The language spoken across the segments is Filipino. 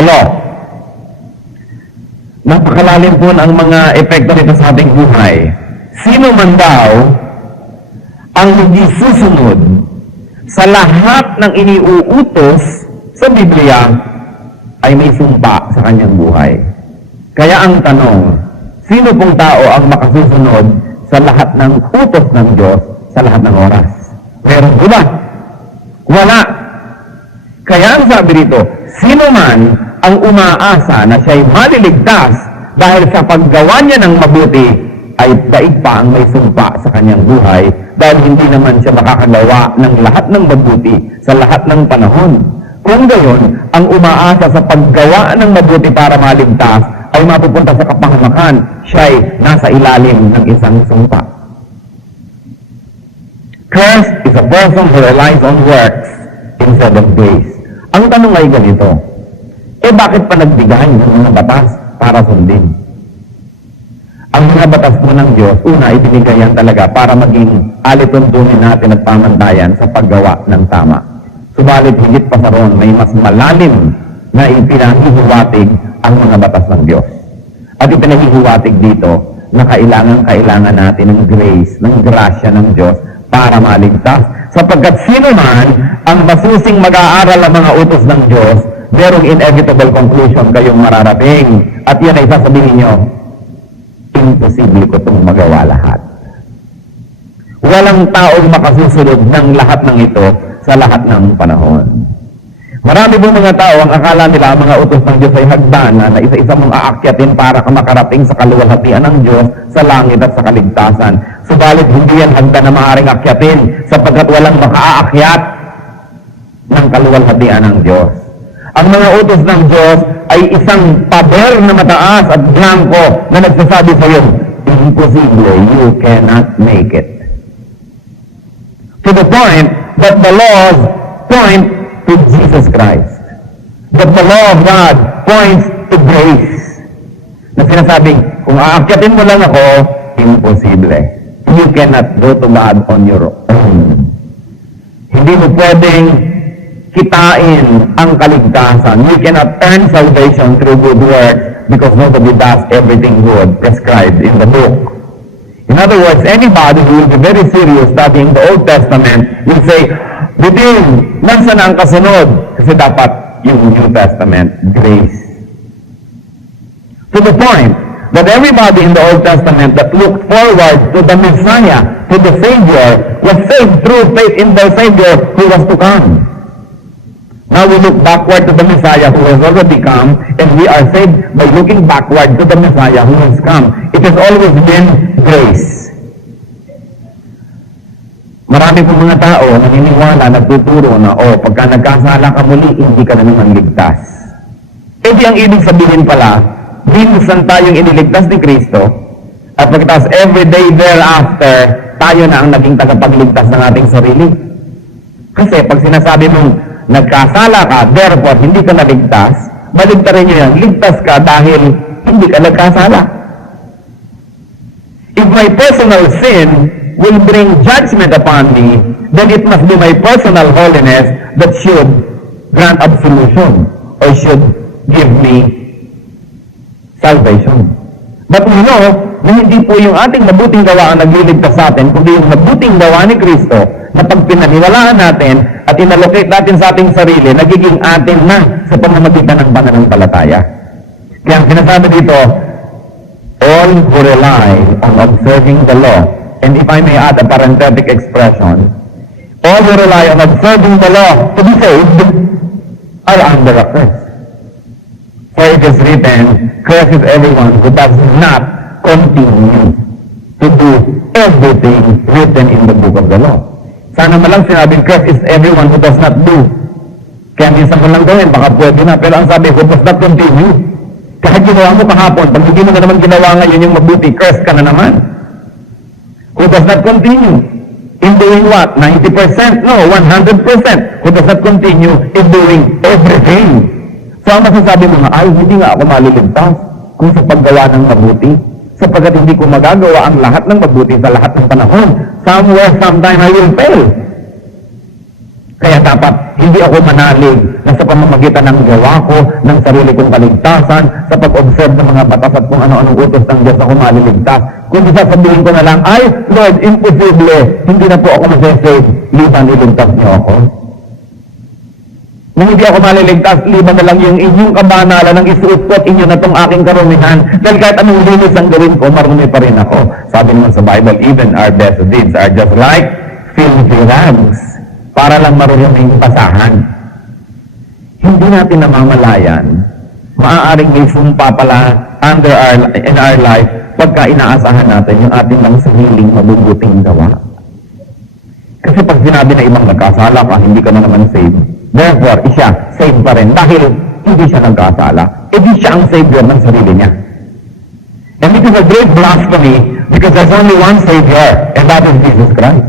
the law. Napakalalim po ang mga epekto nito sa ating buhay. Sino man daw ang hindi susunod sa lahat ng iniuutos sa Biblia ay may sumpa sa kanyang buhay. Kaya ang tanong, sino pong tao ang makasusunod sa lahat ng utos ng Diyos sa lahat ng oras? Meron po ba? Wala. Kaya ang sabi rito, sino man ang umaasa na siya'y maliligtas dahil sa paggawa niya ng mabuti, ay daig pa ang may sumpa sa kanyang buhay dahil hindi naman siya makakagawa ng lahat ng mabuti sa lahat ng panahon. Kung gayon, ang umaasa sa paggawa ng mabuti para maligtas ay mapupunta sa kapahamakan, siya'y nasa ilalim ng isang sumpa. Cursed is a person who relies on works instead of grace. Ang tanong ay ganito, bakit pa nagbigay ng mga batas para sundin? Ang mga batas po ng Diyos, una, ibinigay yan talaga para maging alituntunin natin at pamantayan sa paggawa ng tama. Subalit, higit pa sa roon, may mas malalim na ipinahihuwatig ang mga batas ng Diyos. At ipinahihuwatig dito na kailangan natin ng grace, ng grasya ng Diyos para maligtas. Sapagkat sino man ang masusing mag-aaral ang mga utos ng Diyos, merong inevitable conclusion kayong mararating. At yan ay sasabihin nyo, imposible ko itong magawa lahat. Walang taong makasusunod ng lahat ng ito sa lahat ng panahon. Marami pong mga tao ang akala nila ang mga utos ng Diyos ay hagdanan na isa-isa mong aakyatin para ka makarating sa kaluwalhatian ng Diyos sa langit at sa kaligtasan. Subalit hindi yan hagdan na maaaring akyatin sapagkat walang makaakyat ng kaluwalhatian ng Diyos. Ang mga utos ng Diyos ay isang pader na mataas at blanco na nagsasabi sa iyo, imposible, you cannot make it. To the point that the laws point to Jesus Christ. That the law of God points to grace. Na sinasabing, kung aakyatin mo lang ako, imposible. You cannot go to God on your own. Hindi mo pwedeng kitain ang kaligtasan. You cannot earn salvation through good works because nobody does everything good prescribed in the book. In other words, anybody who will be very serious studying the Old Testament will say, Bitin, nansan na ang kasunod? Kasi dapat yung New Testament, grace. To the point that everybody in the Old Testament that looked forward to the Messiah, to the Savior, was saved through faith in the Savior who was to come. Now we look backward to the Messiah who has already come, and we are saved by looking backward to the Messiah who has come. It has always been grace. Marami po mga tao naniniwala, nagtuturo na, pagka nagkasala ka muli, hindi ka na naman ligtas. Di ang ibig sabihin pala, binusan tayong iniligtas ni Kristo, at pagkatapos every day thereafter, tayo na ang naging tagapagligtas ng ating sarili. Kasi pag sinasabi mong nagkasala ka, therefore hindi ka naligtas, baligtarin nyo yan, ligtas ka dahil hindi ka nagkasala. If my personal sin will bring judgment upon me, then it must be my personal holiness that should grant absolution or should give me salvation. But we know na hindi po yung ating mabuting gawa ang nagliligtas sa atin, kundi yung mabuting gawa ni Kristo na pag pinaniwalaan natin at inallocate natin sa ating sarili, nagiging atin na sa pamamagitan ng pananampalataya. Kaya ang sinasabi dito, all who rely on observing the law, and if I may add a parenthetic expression, all who rely on observing the law to be saved are under a curse. For it is written, cursed is everyone who does not continue to do everything written in the book of the law. Sana malang sinabing cursed is everyone who does not do. Kaya minsan mo lang gawin, baka pwede na. Pero ang sabi, who does not continue. Kahit ginawa mo kahapon, pag hindi mo na naman ginawa ngayon yung mabuti, cursed ka na naman. Who does not continue in doing what? 90%? No, 100%. Who does not continue in doing everything. So ang masasabi mo nga, ay, hindi nga ako maliligtas kung sa paggawa ng mabuti. Sapagkat hindi ko magagawa ang lahat ng mabuti sa lahat ng panahon. Somewhere, sometime, I will fail. Kaya dapat hindi ako manalig na sa pamamagitan ng gawa ko, ng sarili kong kaligtasan, sa pag-observe ng mga batas at kung ano-anong utos ng Diyos ako maliligtas. Kung sasabihin ko na lang, ay, Lord, imposible, hindi na po ako masasave, liban iligtas niyo ako. Nung hindi ako maliligtas, liban na lang yung inyong kabanalan ng isuot ko at inyo na itong aking karumihan. Dahil kahit anong linis ang gawin ko, marumi pa rin ako. Sabi naman sa Bible, even our best deeds are just like filthy rags. Para lang maruruming basahan. Hindi natin namamalayan, maaaring may sumpa pala in our life pagka inaasahan natin yung ating lang sariling mabubuting gawa. Kasi pag sinabi na ibang nagkasala ka, hindi ka na naman saved. Therefore, siya saved pa rin dahil hindi siya nagkasala. Hindi siya ang savior ng sarili niya. And it is a great blasphemy because there's only one savior, and that is Jesus Christ.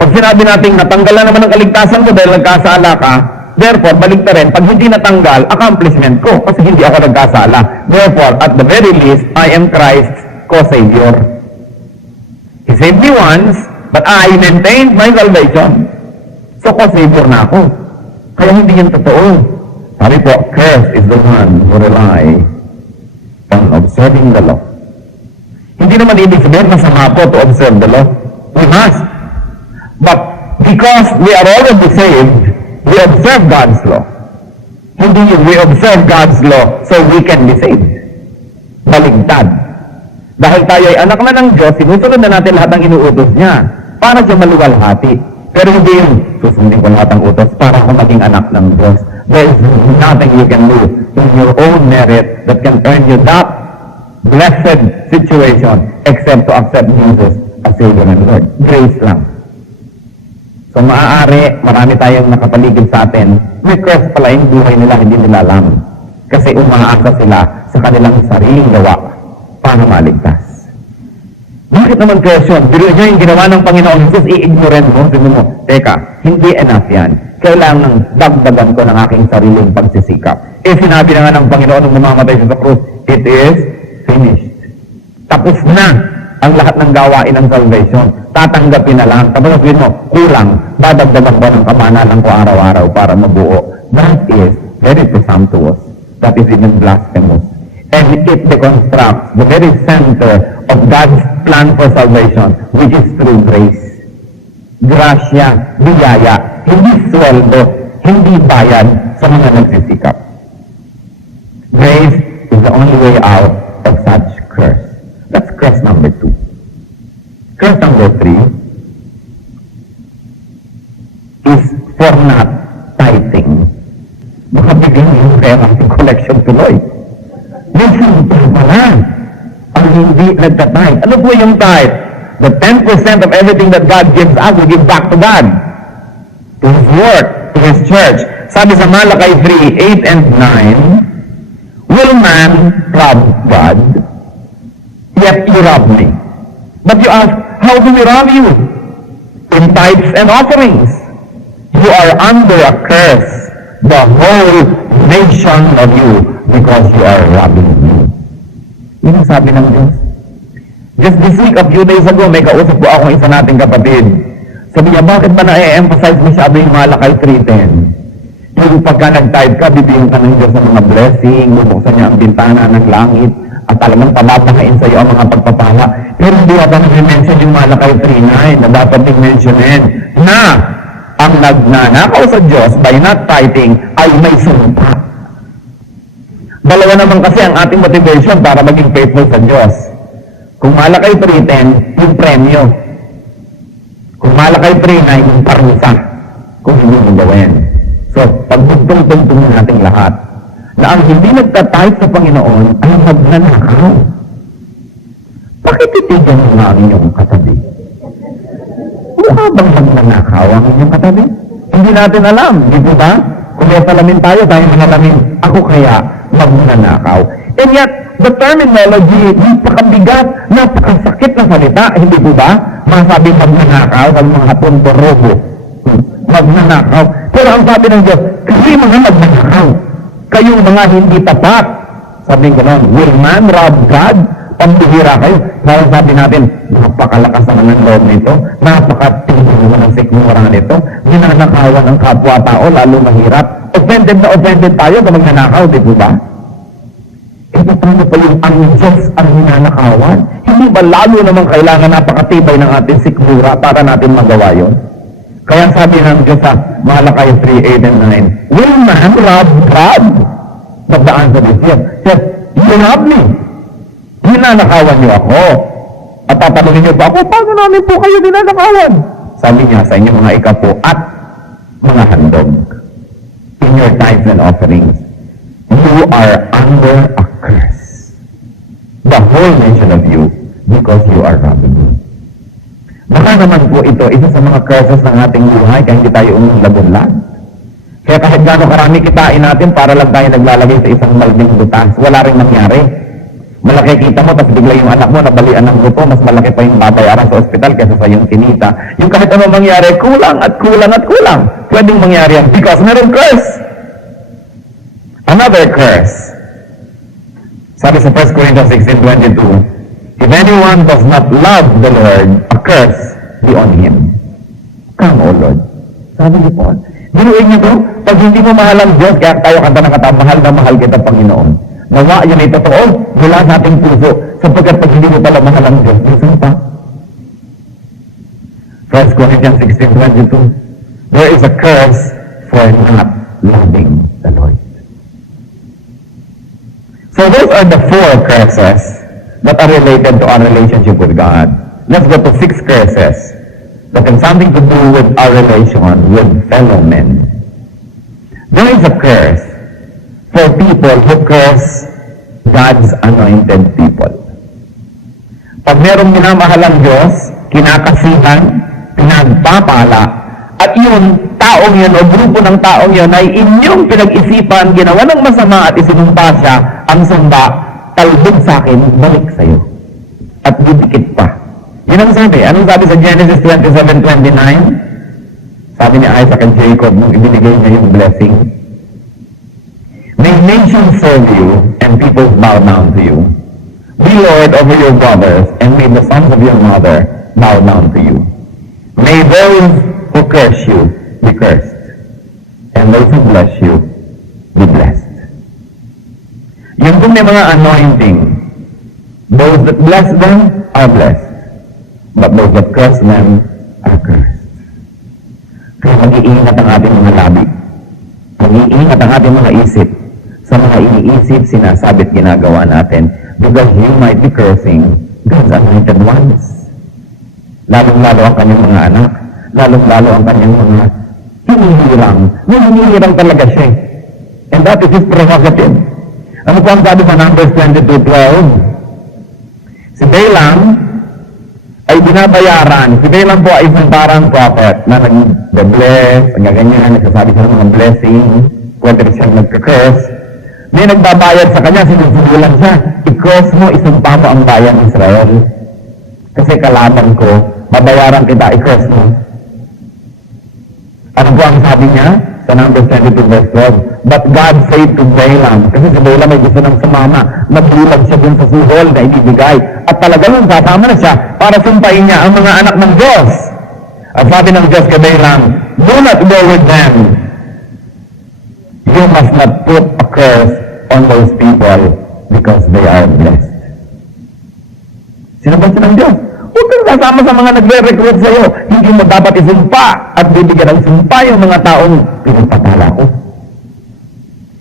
Pag sinabi natin natanggal na naman ang kaligtasan ko dahil nagkasala ka, therefore, balik na rin. Pag hindi natanggal, accomplishment ko kasi hindi ako nagkasala. Therefore, at the very least, I am Christ's co-savior. He saved me once, but I maintained my salvation. So, co-savior na ako. Kaya hindi yan totoo. Sabi po, cursed is the one who rely on observing the law. Hindi naman ibig sabihin masama po to observe the law. We must. But because we are already saved, we observe God's law. Hindi yun, we observe God's law so we can be saved. Baligtad. Dahil tayo ay anak na ng Diyos, sinusunod na natin lahat ng inuutos niya para siya maluwalhati. Pero hindi yun, susundin ko lahat ng utos para ako maging anak ng Diyos. There is nothing you can do in your own merit that can earn you that blessed situation except to accept Jesus as Savior and Lord. Grace lang. So maaari, marami tayong nakapaligid sa atin, may curse pala yung buhay nila, hindi nila alam. Kasi umaasa sila sa kanilang sariling gawa para maligtas. Bakit naman curse yun? Pero nyo yung ginawa ng Panginoon Jesus, i-ignorant mo. Sabi mo, teka, hindi enough yan. Kailangan dagdagan ko ng aking sariling pagsisikap. Sinabi na nga ng Panginoon nung mamamatay siya sa krus, it is finished. Tapos na ang lahat ng gawain ng salvation. Tatanggapin na lang. Tapos sabihin mo, kulang. Dadagdagan ko ng kamanalan ko araw-araw para mabuo. That is very presumptuous. That is even blasphemous. And it deconstructs the very center of God's plan for salvation, which is through grace. Grasya, biyaya, hindi sweldo, hindi bayad sa mga nagsisikap. Grace is the only way out of such curse. That's curse number 2. Curse number 3 is for not tithing. Baka bigyan yung pera ng collection tuloy. Minsan pala ang hindi nagtatithe. Ano po yung tithe? The 10% of everything that God gives us, we give back to God. To His work, to His church. Sabi sa Malakay 3, 8 and 9, will man rob God? Yet you rob me. But you ask, how do we rob you? In tithes and offerings. You are under a curse, the whole nation of you, because you are robbing me. Yun ang sabi ng Diyos. Just this week, a few days ago, may kausap po akong isa nating kapatid. Sabi niya, bakit ba na-emphasize masyado yung Malakay 3:10? Yung pagka nag-tithe ka, bibigyan ka ng Diyos ng mga blessing, bubuksan niya ang bintana ng langit, at talagang pamapakain sa iyo ang mga pagpapala. Pero hindi ako nag-mention yung Malakay 3:9 na dapat i-mentionin na ang nagnanakaw sa Diyos by not tithing ay may sumpa. Dalawa naman kasi ang ating motivation para maging faithful sa Diyos. Kung Malakay 3:10, yung premyo. Kung Malakay 3:9, yung parusa. Kung hindi mo gawin. So, pagbugtong-tungtong natin lahat na ang hindi nagtatahit sa Panginoon ay magnanakaw. Bakit titigan mo nga ang inyong katabi? Mukha bang magnanakaw ang inyong katabi? Hindi natin alam, di po ba? Kung may salamin tayo manalamin. Ako kaya magnanakaw. And yet, the terminology, napakabigat, napakasakit na salita, hindi po ba? Masabi magnanakaw, sabi mga tuntorobo. Magnanakaw. Pero ang sabi ng Diyos, kasi mga magnanakaw. Kayong mga hindi tapat. Sabi ko noon, will man rob God? pambihira kayo. Kaya sabi natin, napakalakas naman ng loob nito, napakatindi naman ng sikmura nito, ginanakawan ang kapwa-tao, lalo mahirap. Offended na offended tayo kapag nanakaw, di po ba? E paano pa yung ang Diyos ang ninanakawan? Hindi ba lalo naman kailangan napakatibay ng ating sikmura para natin magawa yun? Kaya sabi ng Diyos sa Malakay 3:8 and 9, will man rob God? But the answer is yes. Says, you rob me. Ninanakawan niyo ako. At tatanungin niyo pa ako, paano namin po kayo ninanakawan? Sabi niya sa inyo mga ikapo at mga handog. In your tithes and offerings, you are under a curse. The whole nation of you, because you are robbing me. Baka naman po ito, isa sa mga curses ng ating buhay, kaya hindi tayo umulad-unlad. Kaya kahit gano'ng karami kitain natin, para lang tayo naglalagay sa isang malbing butas, wala rin nangyari. Malaki kita mo, tapos bigla yung anak mo, nabalian ng grupo, mas malaki pa yung babayaran sa ospital kaysa sa yung kinita. Yung kahit ano mangyari, kulang at kulang at kulang. Pwedeng mangyari yan because meron curse. Another curse. Sabi sa 1 Corinthians 16:22, if anyone does not love the Lord, a curse be on him. Come, O Lord. Sabi ni Paul. Binuin niyo to, pag hindi mo mahal ang Diyos, kaya tayo kanta ng kata, mahal na mahal kita, Panginoon. Nawa, yun ay totoo, mula sa ating puso, sapagkat pag hindi mo pala mahal ang Diyos, Diyos pa. 1 Corinthians 16:22, there is a curse for not loving the Lord. So those are the 4 curses that are related to our relationship with God. Let's go to 6 curses that have something to do with our relation with fellow men. There is a curse for people who curse God's anointed people. Pag merong minamahal ang Diyos, kinakasihan, pinagpapala, at yung taong yun o grupo ng taong yun ay inyong pinag-isipan, ginawa ng masama at isinumpa siya, ang samba, talbog sa akin, balik sa'yo. At didikit pa. Yun ang sabi. Anong sabi sa Genesis 27:29? Sabi ni Isaac and Jacob nung ibinigay niya yung blessing. May nations serve you and people bow down to you. Be Lord over your brothers and may the sons of your mother bow down to you. May those who curse you be cursed and those who bless you be blessed. Yung kung may mga anointing, those that bless them are blessed, but those that curse them are cursed. Kaya mag-iingat ang ating mga labi. Mag-iingat ang ating mga isip sa mga iniisip, sinasabi at ginagawa natin because you might be cursing God's anointed ones. Lalong-lalo ang kanyang mga anak, lalong-lalo ang kanyang mga hinihirang talaga siya. And that is his prerogative. Ano po ang sabi sa Numbers 22:12? Si Balaam ay binabayaran. Si Balaam po ay isang parang prophet na nag-bless, ganyan, nagsasabi siya ng mga blessing, pwede rin siyang nagka-curse. May nagbabayad sa kanya, sinusugulan siya, i-curse mo, isumpa mo ang bayan ng Israel. Kasi kalaban ko, babayaran kita, i-curse mo. Ano po ang sabi niya? Sa Numbers 22:12. But God said to Balaam, kasi si Balaam ay gusto ng sumama, nagbulag siya dun sa suhol na ibibigay. At talagang sasama na siya para sumpain niya ang mga anak ng Diyos. At sabi ng Diyos kay Balaam, do not go with them. You must not put a curse on those people because they are blessed. Sinabat siya ng Diyos. Huwag kang kasama sa mga nagre-recruit sa iyo. Hindi mo dapat isumpa at bibigyan ng sumpa yung mga taong pinagpapala ko.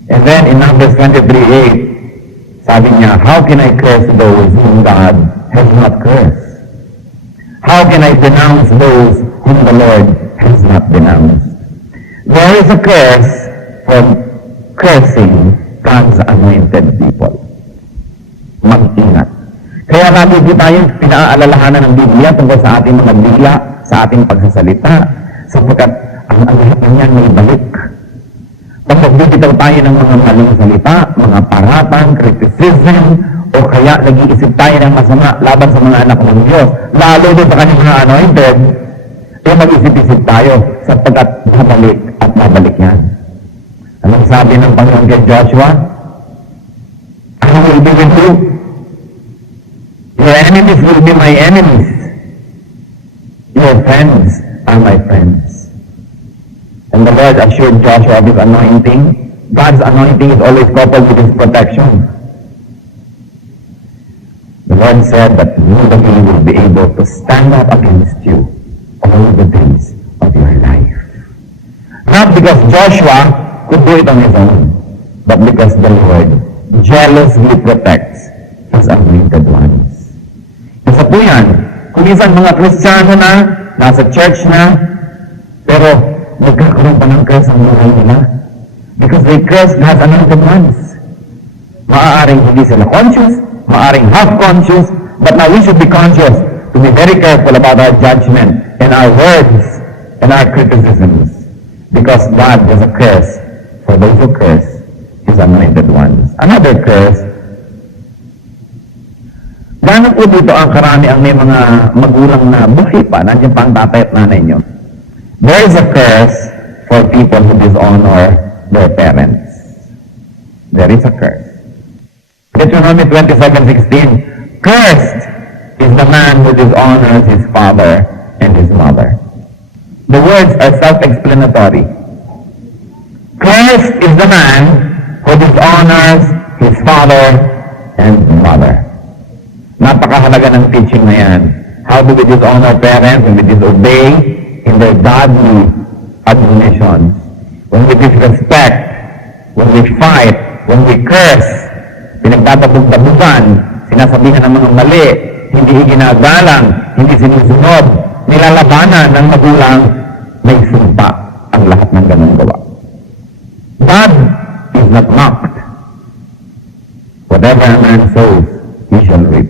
And then in Numbers 23:8, sabi niya, how can I curse those whom God has not cursed? How can I denounce those whom the Lord has not denounced? There is a curse for cursing God's anointed people. Mag-ingat. Kaya lagi po tayong pinaalalahanan ng Biblia tungkol sa ating mga bigla, sa ating pagsasalita, sapagkat ang lahat ng yan may balik. Pag magbibitaw tayo ng mga maling salita, mga paratang, criticism, o kaya nag-iisip tayo ng masama laban sa mga anak ng Diyos, lalo doon sa kanyang mga anointed, ay mag-isip-isip tayo sapagkat babalik at babalik yan. Anong sabi ng Panginoon kay Joshua? Ano will be with you? enemies will be my enemies. Your friends are my friends. And the Lord assured Joshua of his anointing. God's anointing is always coupled with his protection. The Lord said that nobody will be able to stand up against you all the days of your life. Not because Joshua could do it on his own, but because the Lord jealously protects his anointed ones. Isa po yan, kung isang mga Kristiyano na, nasa church na, pero nagkakaroon pa ng curse ang buhay nila. Because they curse God's anointed ones. Maaaring hindi sila conscious, maaaring half-conscious, but now we should be conscious to be very careful about our judgment and our words and our criticisms. Because God has a curse for those who curse his anointed ones. Another curse, gano'n po dito ang karami ang may mga magulang na buhay pa, nandiyan pa ang tatay at nanay nyo. There is a curse for people who dishonor their parents. There is a curse. Deuteronomy 27:16, cursed is the man who dishonors his father and his mother. The words are self-explanatory. Cursed is the man who dishonors his father and mother. Napakahalaga ng teaching na yan. How do we dishonor parents when we disobey in their godly admonitions? When we disrespect, when we fight, when we curse, pinagtatabog-tabugan, sinasabihan ng mga mali, hindi ginagalang, hindi sinusunod, nilalabanan ng magulang, may sumpa ang lahat ng ganong gawa. God is not mocked. Whatever a man sows, he shall reap.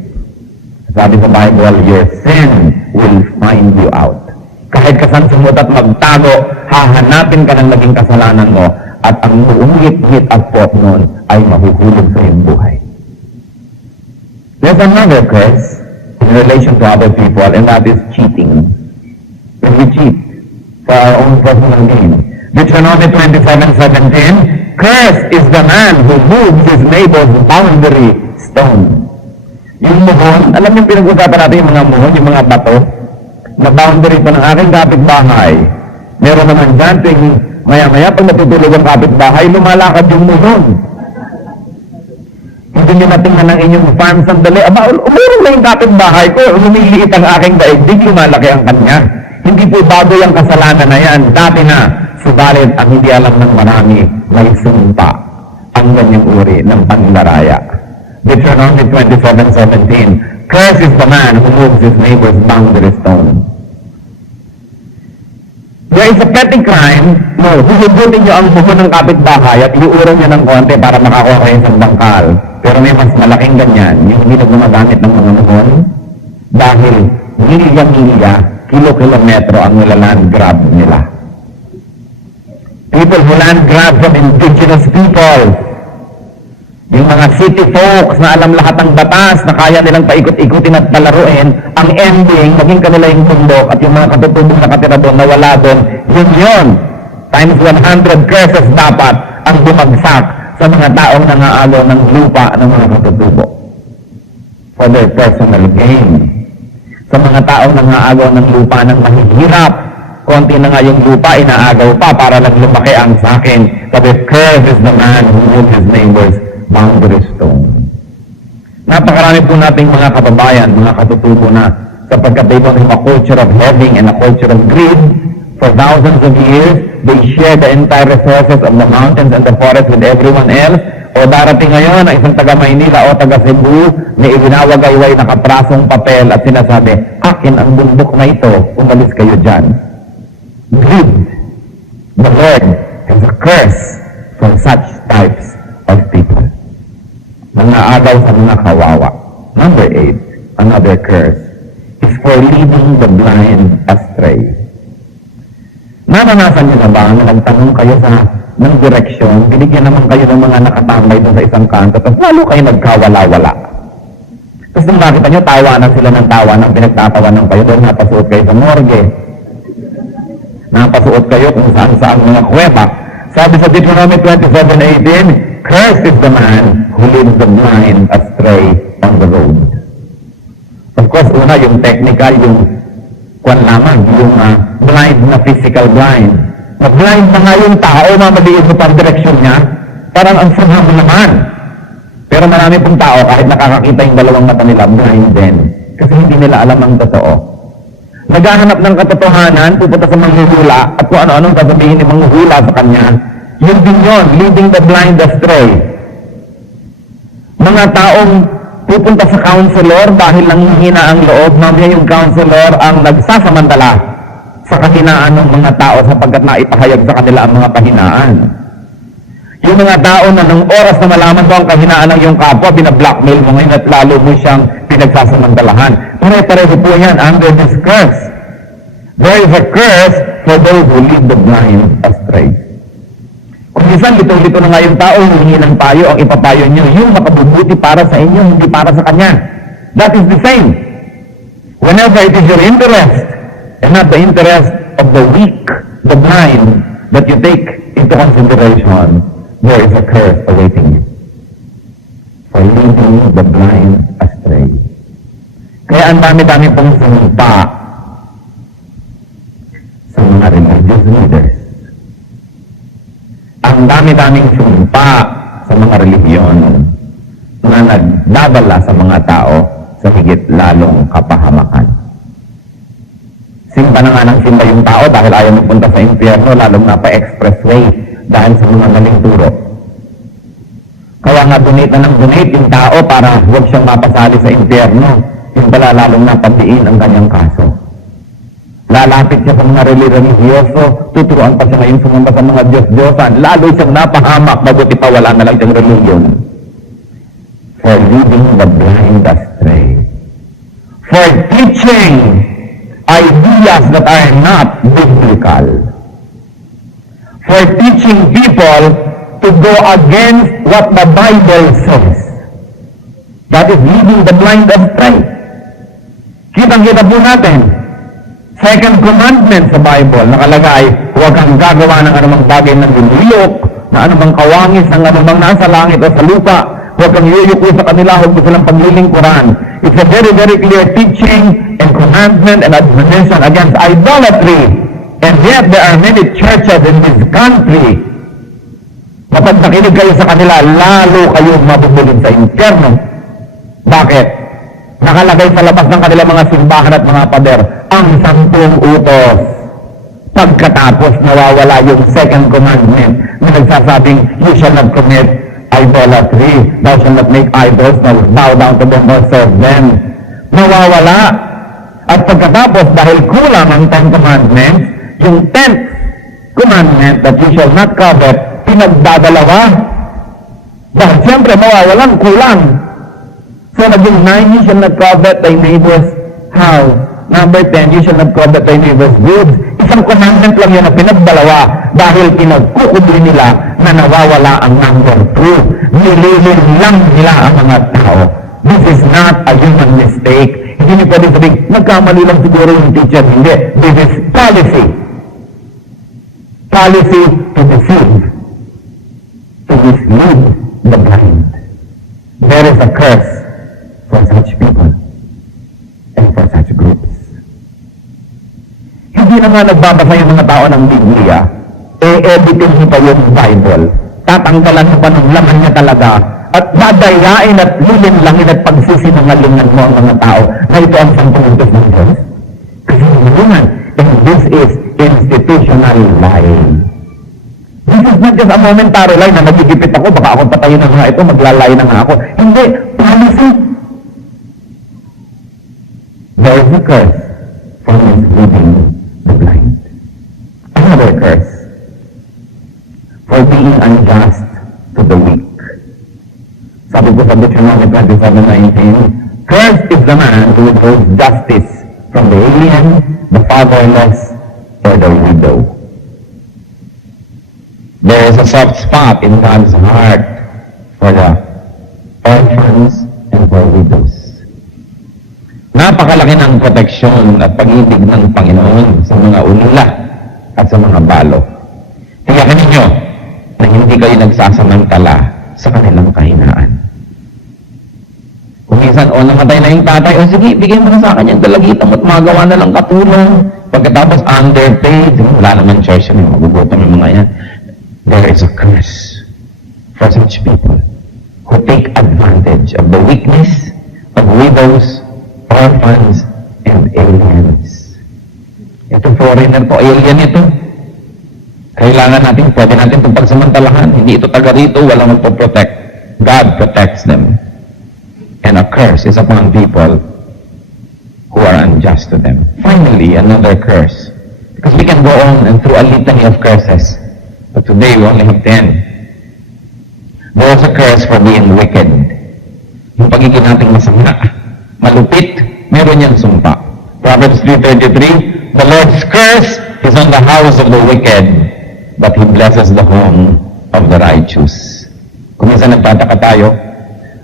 Sabi sa Bible, your sin will find you out. Kahit kasan sumut at magtago, hahanapin ka ng naging kasalanan mo at ang uungit-ngit at pot nun ay mahuhulog sa iyong buhay. There's another curse in relation to other people, and that is cheating. When we cheat for our own personal gain. Deuteronomy 27:17, cursed is the man who moves his neighbor's boundary stone. Yung muhon, alam yung pinag-usapan natin yung mga muhon, yung mga bato, na boundary pa ng aking kapitbahay. Meron naman dyan, maya-maya pag natutulog ang kapitbahay, lumalakad yung muhon. Hindi nyo natingnan ng inyong farm sandali. Aba, umurong na yung kapitbahay ko, lumiliit ang aking daigdig, lumalaki ang kanya. Hindi po bago yung kasalanan na yan. Dati na, subalit ang hindi alam ng marami, may sumpa ang ganyang uri ng panlaraya. Deuteronomy 27:17, cursed is the man who moves his neighbor's boundary stone. There is a petty crime, no, huhugutin nyo ang buho ng kapitbahay at iuurong nyo ng konti para makakuha kayo sa bangkal. Pero may mas malaking ganyan, yung hindi na gumagamit ng mga muhon, dahil milya-milya, kilo-kilometro ang nilaland grab nila. People who land grab from indigenous people, yung mga city folks na alam lahat ng batas, na kaya nilang paikot-ikutin at palaruin, ang ending, maging kanila yung bundok at yung mga katutubong nakatira doon, nawala doon, yun. Times 100 curses dapat ang bumagsak sa mga taong nangaagaw ng lupa ng mga katutubo. For their personal gain. Sa mga taong nangaagaw ng lupa ng mahihirap, konti na nga yung lupa, inaagaw pa para lang lumaki ang sakin. Sabi, cursed is the man who moves his neighbor's boundary stone. Napakarami po nating mga kababayan, mga katutubo na sapagkat they don't have a culture of having and a culture of greed. For thousands of years, they share the entire resources of the mountains and the forest with everyone else. O darating ngayon ang isang taga Maynila o taga Cebu na ibinawagayway na kaprasong papel at sinasabi, akin ang bundok na ito, umalis kayo dyan. Greed. The Lord has a curse for such types of people. Nangaagaw sa mga kawawa. Number 8, another curse, is for leading the blind astray. Naranasan niyo na ba na nagtanong kayo ng direksyon, binigyan naman kayo ng mga nakatambay doon sa isang kanto, tapos lalo kayo nagkawala-wala. Tapos nung nakita niyo, tawanan sila ng tawanan, pinagtatawanan kayo doon, napasuot kayo sa morgue. Napasuot kayo kung saan-saan mga kuweba. Sabi sa Deuteronomy 27:18, cursed is the man who leads the blind astray on the road. course, una yung technical, yung kwan lamang, yung blind na physical blind. Na-blind na nga yung tao, mamaliit mo pang direksyon niya, parang ang sama mo naman. Pero marami pong tao, kahit nakakakita yung dalawang mata nila, blind din. Kasi hindi nila alam ang totoo. Naghahanap ng katotohanan, pupunta sa manghuhula, at kung ano-anong sasabihin ni manghuhula sa kanya, yun din yun, leading the blind astray. Mga taong pupunta sa counselor dahil nanghihina ang loob, mamaya yung counselor ang nagsasamantala sa kahinaan ng mga tao sapagkat naipahayag sa kanila ang mga kahinaan. Yung mga tao na nung oras na malaman mo ang kahinaan ng iyong kapwa, binablockmail mo ngayon at lalo mo siyang pinagsasamantalahan. Pare-pareho po yan under this curse. There is a curse for those who lead the blind astray. Kung isang lito-lito na nga yung tao, humingi ng payo, ang ipapayo nyo, yung makabubuti para sa inyo, hindi para sa kanya. That is the same. Whenever it is your interest, and not the interest of the weak, the blind, that you take into consideration, there is a curse awaiting you for leading the blind astray. Kaya ang dami-dami pong sumpa sa mga religious leaders. Ang dami-daming sumpa sa mga relihiyon na nagdadala sa mga tao sa higit lalong kapahamakan. Simpa na nga ng simpa yung tao dahil ayaw magpunta sa impyerno, lalong na pa expressway dahil sa mga galing turo. Kaya nga donate na ng donate yung tao para huwag siyang mapasali sa impyerno. Yung pala lalong napatiin ang kanyang kaso. Lalapit siya sa mga religyoso, tuturuan pa siya ngayon sumamba sa mga Diyos-Diyosan, lalo siyang napahamak, mabuti pa wala na lang siyang religion. For leading the blind astray. For teaching ideas that are not biblical. For teaching people to go against what the Bible says. That is leading the blind astray. Kitang-kita po natin. Second commandment sa Bible, nakalagay, huwag kang gagawa ng anumang bagay ng lumilok, na anumang kawangis, ng anumang nasa langit o sa lupa, huwag kang yuyuko sa kanila, huwag mo silang paglilingkuran. It's a very, very clear teaching and commandment and admonition against idolatry. And yet, there are many churches in this country na pag nakinig kayo sa kanila, lalo kayong mabubulin sa impyerno. Bakit? Nakalagay sa labas ng kanilang mga simbahan at mga pader ang 10 utos. Pagkatapos nawawala yung second commandment na nagsasabing, you shall not commit idolatry, thou shall not make idols, nor bow down to them or serve them. Nawawala. At pagkatapos, dahil kulang ang 10 commandments, yung 10th commandment that you shall not covet, pinagdadalawa. Dahil siyempre mawawalan, kulang. So naging 9, you shall not covet thy neighbor's house. Number 10, you shall not covet thy neighbor's goods. Isang commandment lang yan na pinagdalawa dahil pinagkukubli nila na nawawala ang number 2. Nililin lang nila ang mga tao. This is not a human mistake. Hindi niyo pwede sabihin, nagkamali lang siguro yung teacher. Hindi. This is policy. Policy to deceive. To mislead the blind. There is a curse for such people and for such groups. Hindi na nga nagbabasa yung mga tao ng Biblia, editin mo pa yung Bible, tatanggalan mo pa ng laman niya talaga, at dadayain at lilinlangin at pagsisinungalingan mo ang mga tao na ito ang 10 utos ng Diyos. Kasi naman, and this is institutional lying. This is not just a momentary lie na nagigipit ako, baka ako patayin na nga ito, maglalay na nga ako. Hindi, policy. There is a curse for misleading the blind. Another curse for being unjust to the weak. Sabi ko sa Deuteronomy 27:19, cursed is the man who withholds justice from the alien, the fatherless, or the widow. There is a soft spot in God's heart for the orphans and for widows. Napakalaki ng proteksyon at pag-ibig ng Panginoon sa mga ulila at sa mga balo. Tiyakin ninyo na hindi kayo nagsasamantala sa kanilang kahinaan. Kung minsan, namatay na yung tatay, sige, bigyan mo na sa akin yung dalagitan mo't magawa na lang katulong. Pagkatapos, underpaid, wala naman church yun, magugutom yung mga yan. There is a curse for such people who take advantage of the weakness of widows, orphans, and aliens. Ito foreigner to, alien ito. Kailangan natin, pwede natin itong pagsamantalahan. Hindi ito taga rito, walang magpo-protect. God protects them. And a curse is upon people who are unjust to them. Finally, another curse. Because we can go on and through a litany of curses. But today we only have 10. There is a curse for being wicked. Yung pagiging nating masama, malupit, meron niyang sumpa. Proverbs 3:33, the Lord's curse is on the house of the wicked, but He blesses the home of the righteous. Kung minsan nagtataka tayo,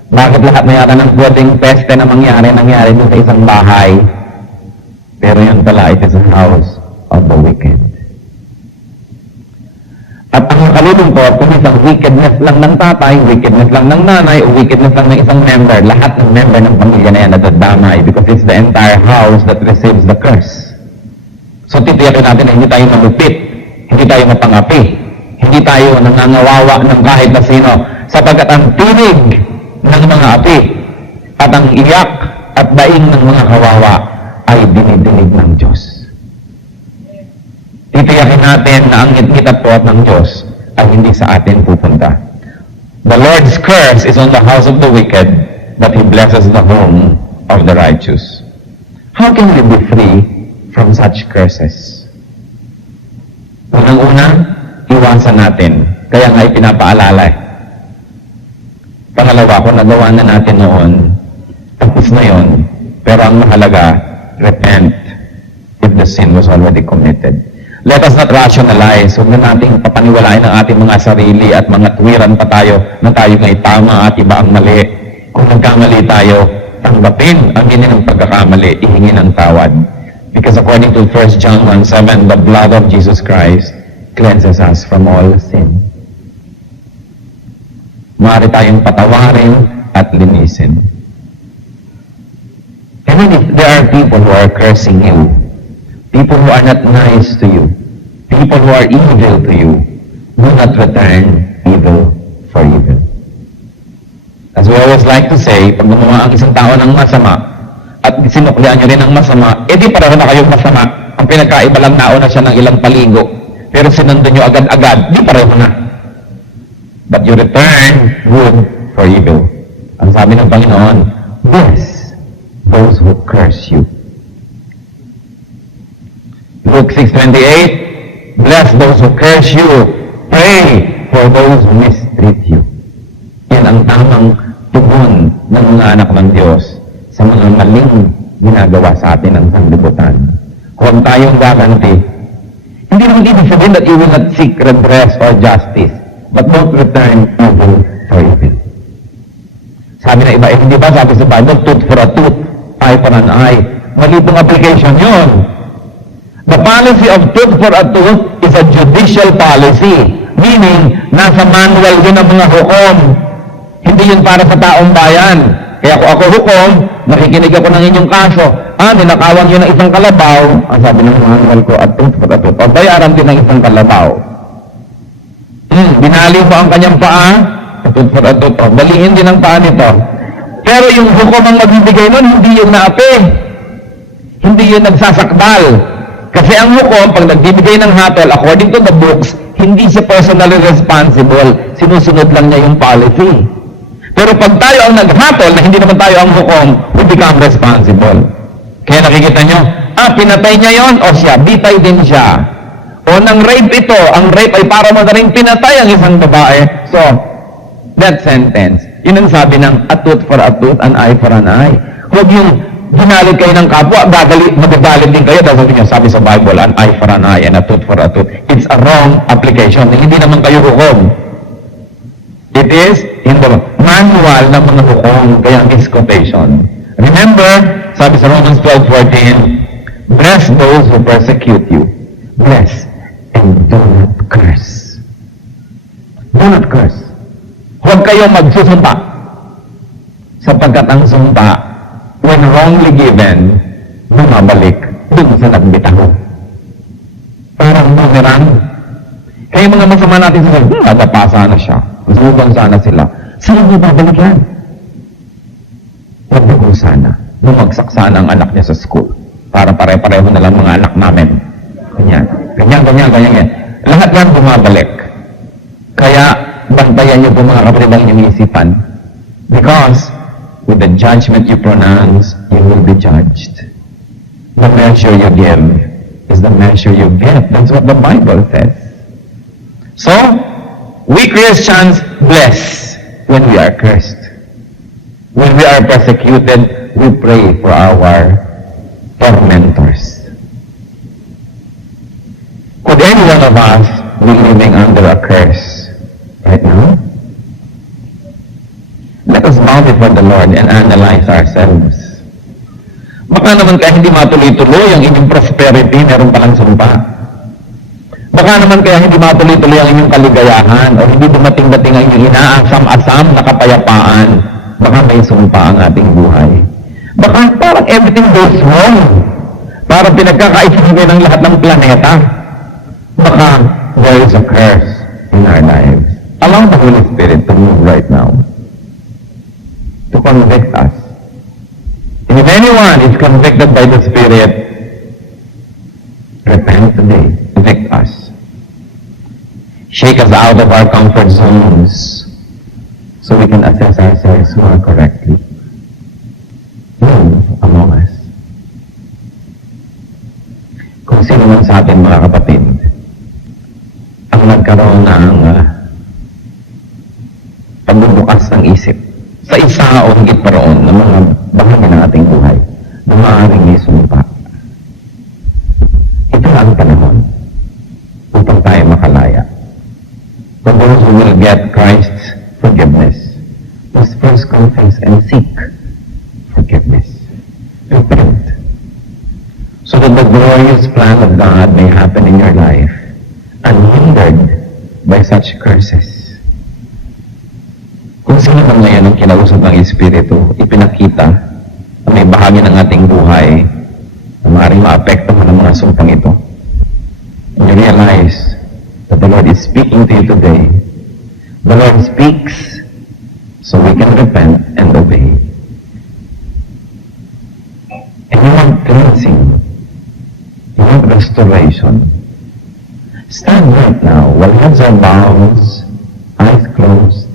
bakit lahat na yata ng pwedeng peste na nangyari dun sa isang bahay? Pero yun pala, it is a house of the wicked. At ang nakalulungkot, kung isang wickedness lang ng tatay, wickedness lang ng nanay, o wickedness lang ng isang member, lahat ng member ng pamilya na yan nadadamay because it's the entire house that receives the curse. So titiyakin natin na hindi tayo malupit, hindi tayo mapangapi, hindi tayo nangangawawa ng kahit na sino, sapagkat ang tinig ng mga api at ang iyak at daing ng mga kawawa ay dinidinig ng Diyos. Titiyakin natin na ang ngit-ngit at puwat ng Diyos ay hindi sa atin pupunta. The Lord's curse is on the house of the wicked, but He blesses the home of the righteous. How can we be free from such curses? Unang-una, iwasan natin. Kaya nga ipinapaalala. Pangalawa, kung nagawa na natin noon, tapos na yon. Pero ang mahalaga, repent if the sin was already committed. Let us not rationalize. Huwag na nating papaniwalain ang ating mga sarili at mga tuwiran pa tayo na tayo ngay tama at iba ang mali. Kung nagkamali tayo, tanggapin ang ng pagkakamali, ihingi ng tawad. Because according to 1 John 1:7, the blood of Jesus Christ cleanses us from all sin. Maaari tayong patawarin at linisin. And then if there are people who are cursing you, people who are not nice to you, people who are evil to you, do not return evil for evil. As we always like to say, pag gumawa ang isang tao ng masama, at sinuklian nyo rin ng masama, di pareho na kayong masama. Ang pinagkaiba lang nauna siya ng ilang paligo. Pero sinundan nyo agad-agad, di pareho na. But you return good for evil. Ang sabi ng Panginoon, bless those who curse you. Luke 6:28, bless those who curse you. Pray for those who mistreat you. Yan ang tamang tugon ng mga anak ng Diyos sa mga maling ginagawa sa atin ng sanglibutan. Huwag tayong gaganti. Hindi naman ibig sabihin that you will not seek redress or justice, but don't return evil for evil. Sabi na iba, hindi ba sabi sa Bible, tooth for a tooth, eye for an eye. Mali pong application yun. The policy of tooth for a tooth is a judicial policy. Meaning, nasa manual yun ang mga hukom. Hindi yun para sa taong bayan. Kaya kung ako hukom, nakikinig ako ng inyong kaso, ninakawan yun ng isang kalabaw, ang sabi ng manual ko, a tooth for a tooth. O bayaran din ng isang kalabaw. Binali mo ang kanyang paa, a tooth for a tooth. O, baliin din ang paa nito. Pero yung hukom ang magbibigay nun, hindi yun naapi. Hindi yun nagsasakdal. Kasi ang hukom, pag nagbibigay ng hatol, according to the books, hindi siya personally responsible. Sinusunod lang niya yung policy. Pero pag tayo ang naghatol, na hindi naman tayo ang hukom, we become responsible. Kaya nakikita nyo, pinatay niya yon, o siya, bitay din siya. O nang rape ito, ang rape ay para mo na rin pinatay ang isang babae. So, that sentence, yun ang sabi ng a tooth for a tooth, an eye for an eye. Huwag yung ginalit kayo ng kapwa, magagalit din kayo, dahil sabi sa Bible, an eye for an eye and a tooth for a tooth. It's a wrong application. Hindi naman kayo hukom. It is in the manual ng mga hukom, kaya misquotation. Remember, sabi sa Romans 12:14, bless those who persecute you. Bless and do not curse. Do not curse. Huwag kayong magsusumpa. sapagkat ang sumpa, when wrongly given, bumabalik dun sa nagbitaw. Parang boomerang. Kaya mga masama natin sa nadapa sana siya. Masubang sana sila. Saan mo babalik yan? Huwag ko sana. Bumagsak sana ang anak niya sa school. Para pare-pareho na lang mga anak namin. Ganyan. Ganyan. Lahat yan bumabalik. Kaya, bantayan niyo po mga kapatid ang inyong isipan. Because, with the judgment you pronounce, you will be judged. The measure you give is the measure you get. That's what the Bible says. So, we Christians bless when we are cursed. When we are persecuted, we pray for our tormentors. Could any one of us be living under a curse right now? Let us bow before the Lord and analyze ourselves. Baka naman kaya hindi matuloy-tuloy ang inyong prosperity, meron palang sumpa. Baka naman kaya hindi matuloy-tuloy ang inyong kaligayahan o hindi dumating-dating ang inyong inaasam-asam na kapayapaan. Baka may sumpa ang ating buhay. Baka parang everything goes wrong. Parang pinagkakaisang ng lahat ng planeta. Baka there is a curse in our lives. Allow the Holy Spirit to move right now. To convict us. And if anyone is convicted by the Spirit, repent today. Convict us. Shake us out of our comfort zones so we can assess ourselves more correctly. Move among us. Kung sino man sa atin mga kapatid ang nagkaroon ng pagbubukas ng isip sa isa o higit pa roon ng mga bahagi ng ating buhay na maaaring may sumpa. Ito na ang panahon upang tayo makalaya. For those who will get Christ's forgiveness, must first confess and seek forgiveness. Repent. So that the glorious plan of God may happen in your life unhindered by such curses. Kung sino man ngayon ang kinausap ng Espiritu, ipinakita na may bahagi ng ating buhay na maaaring maapektuhan ng mga sumpang ito. And you realize that the Lord is speaking to you today. The Lord speaks so we can repent and obey. And you want cleansing. You want restoration. Stand right now while heads are bowed, eyes closed.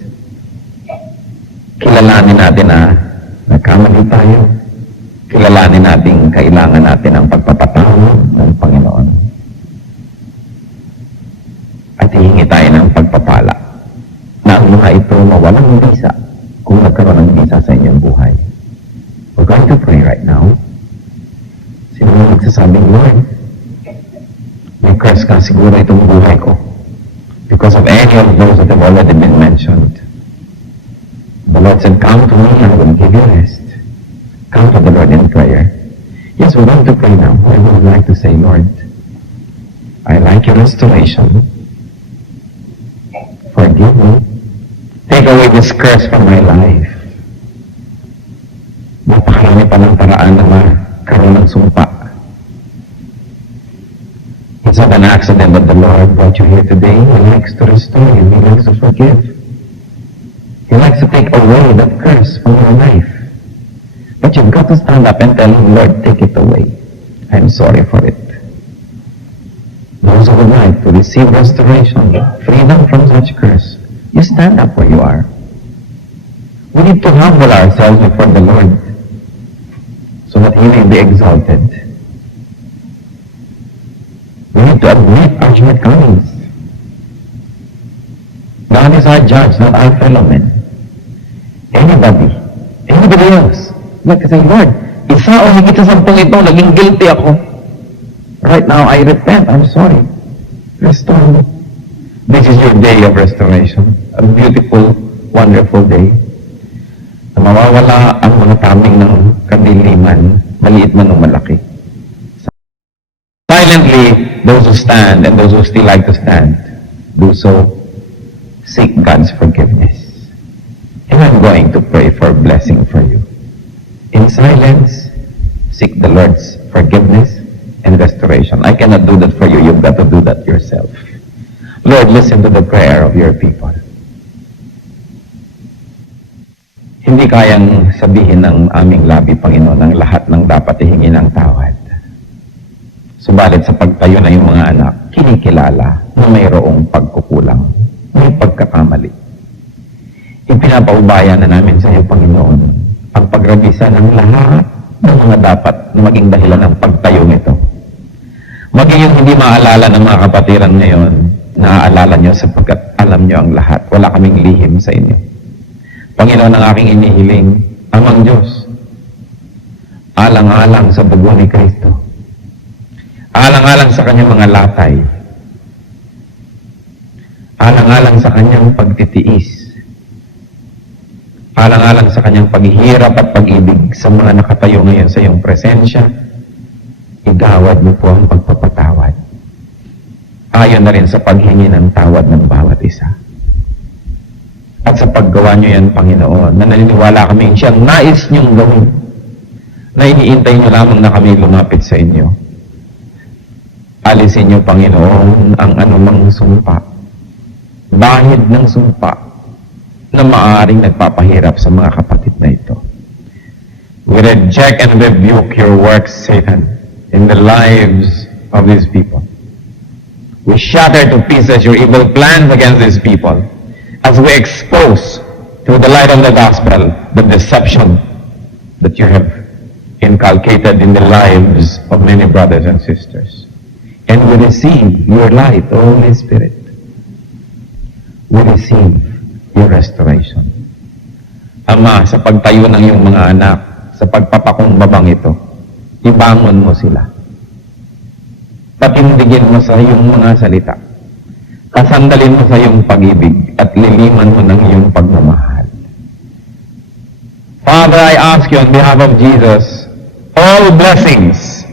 Kilalanin natin na nagkamali tayo. Kilalanin natin kailangan natin ang pagpapatawad ng Panginoon. At hihingi tayo ng pagpapala na ang mga ito mawalang visa kung nagkaroon ng visa sa inyong buhay. We're going to pray right now. Sino mo magsasabing, Lord, may curse ka siguro itong buhay ko because of any of those that have already been mentioned. The Lord said, come to me, I will give you rest. Come to the Lord in prayer. Yes, we're going to pray now. I would like to say, Lord, I like your restoration. Forgive me. Take away this curse from my life. Napakarami pa ng paraan na magkaroon ng sumpa. It's not an accident that the Lord brought you here today. He likes to restore you. He likes to forgive. He likes to take away that curse from your life. But you've got to stand up and tell him, Lord, take it away. I'm sorry for it. Those who would like to receive restoration, freedom from such curse, you stand up where you are. We need to humble ourselves before the Lord so that He may be exalted. We need to admit our shortcomings. God is our judge, not our fellow men. Anybody else, like I say, Lord, isa o higit sa 10 ito, naging guilty ako. Right now, I repent, I'm sorry. Restore me. This is your day of restoration. A beautiful, wonderful day. Na mawawala ang mga taming ng kadiliman, maliit man o malaki. Silently, those who stand and those who still like to stand, do so, seek God's forgiveness. And I'm going to pray for blessing for you. cannot do that for you. You've got to do that yourself. Lord, listen to the prayer of your people. Hindi kayang sabihin ng aming labi, Panginoon, ang lahat ng dapat ihingi ng tawad. Subalit sa pagtayo na yung mga anak, kinikilala na mayroong pagkukulang, may pagkakamali. Ipinapaubaya na namin sa iyo, Panginoon, ang pagrabisa ng lahat ng mga dapat na maging dahilan ng pagtayo nito. Maging yung hindi maalala ng mga kapatiran ngayon, naaalala nyo sapagkat alam nyo ang lahat. Wala kaming lihim sa inyo. Panginoon, ang aking inihiling, Amang Diyos, alang-alang sa dugo ni Kristo, alang-alang sa kanyang mga latay, alang-alang sa kanyang pagtitiis, alang-alang sa kanyang paghihirap at pag-ibig sa mga nakatayo ngayon sa iyong presensya, igawad mo po ang pagpapatawad. Ayon na rin sa paghingi ng tawad ng bawat isa. At sa paggawa nyo yan, Panginoon, na naniniwala kami siyang nais nyong gawin, na iniintay nyo lamang na kami lumapit sa inyo. Alisin nyo, Panginoon, ang anumang sumpa, bahid ng sumpa, na maaaring nagpapahirap sa mga kapatid na ito. We reject and rebuke your works, Satan, in the lives of these people. We shatter to pieces your evil plans against these people as we expose through the light of the gospel the deception that you have inculcated in the lives of many brothers and sisters. And we receive your light, O Holy Spirit. We receive your restoration. Ama, sa pagtayo ng iyong mga anak, sa pagpapakumbabang ito, ibangon mo sila. Patindigin mo sa iyong mga salita. Kasandalin mo sa iyong pag-ibig at liliman mo ng iyong pagmamahal. Father, I ask you on behalf of Jesus, all blessings,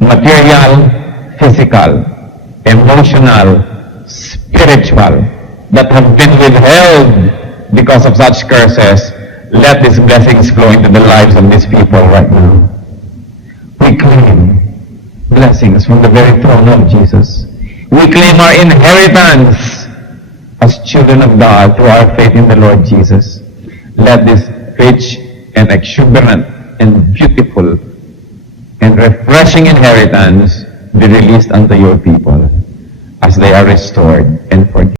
material, physical, emotional, spiritual, that have been withheld because of such curses, let these blessings flow into the lives of these people right now. We claim blessings from the very throne of Jesus. We claim our inheritance as children of God through our faith in the Lord Jesus. Let this rich and exuberant and beautiful and refreshing inheritance be released unto your people as they are restored and forgiven.